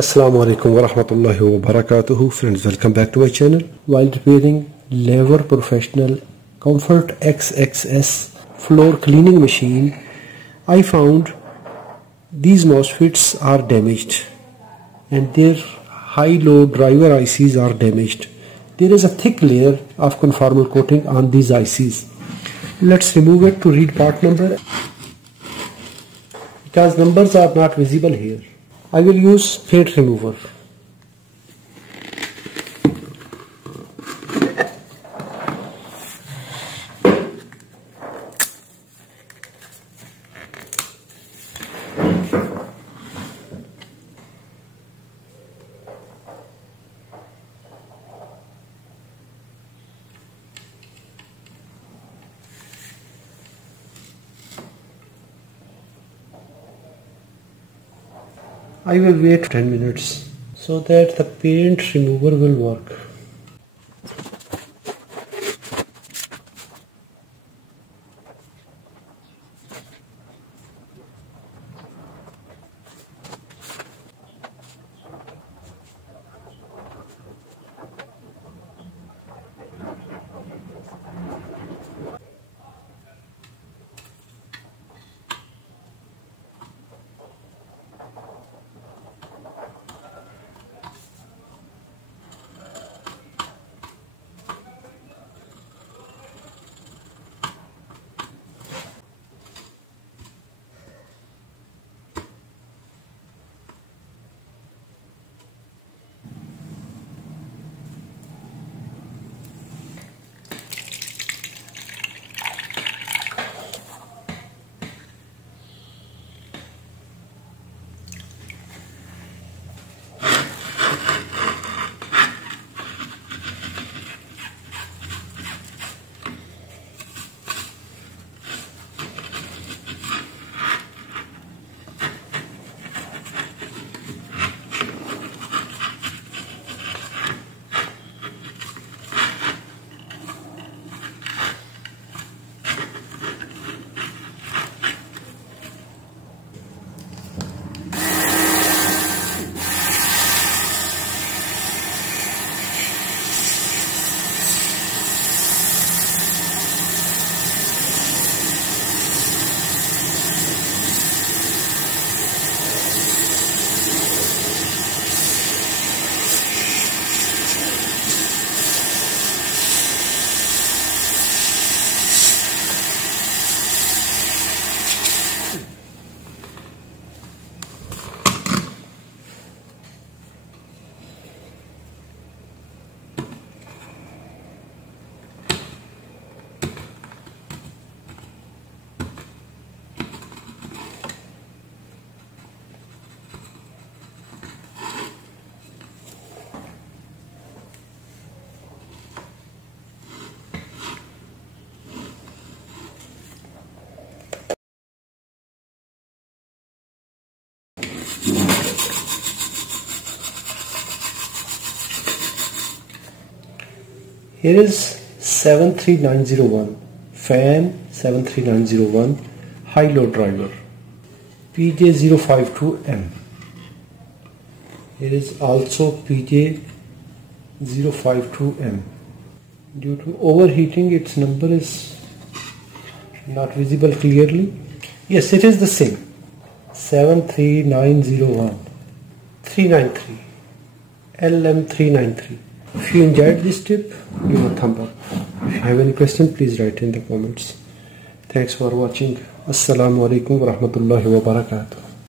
Assalamu alaikum wa rahmatullahi wa barakatuhu. Friends, welcome back to my channel. While repairing Lever Professional Comfort XXS floor cleaning machine, I found these MOSFETs are damaged and their high-low driver ICs are damaged. There is a thick layer of conformal coating on these ICs. Let's remove it to read part number, because numbers are not visible here. I will use paint remover. I will wait 10 minutes so that the paint remover will work. Here is 73901 fan 73901 high-low driver PJ052M. Here is also PJ052M. Due to overheating, its number is not visible clearly. Yes, it is the same, 73901 393 LM393. If you enjoyed this tip, give a thumb up. If you have any question, please write in the comments. Thanks for watching. Assalamu alaikum wa rahmatullahi wa barakatuh.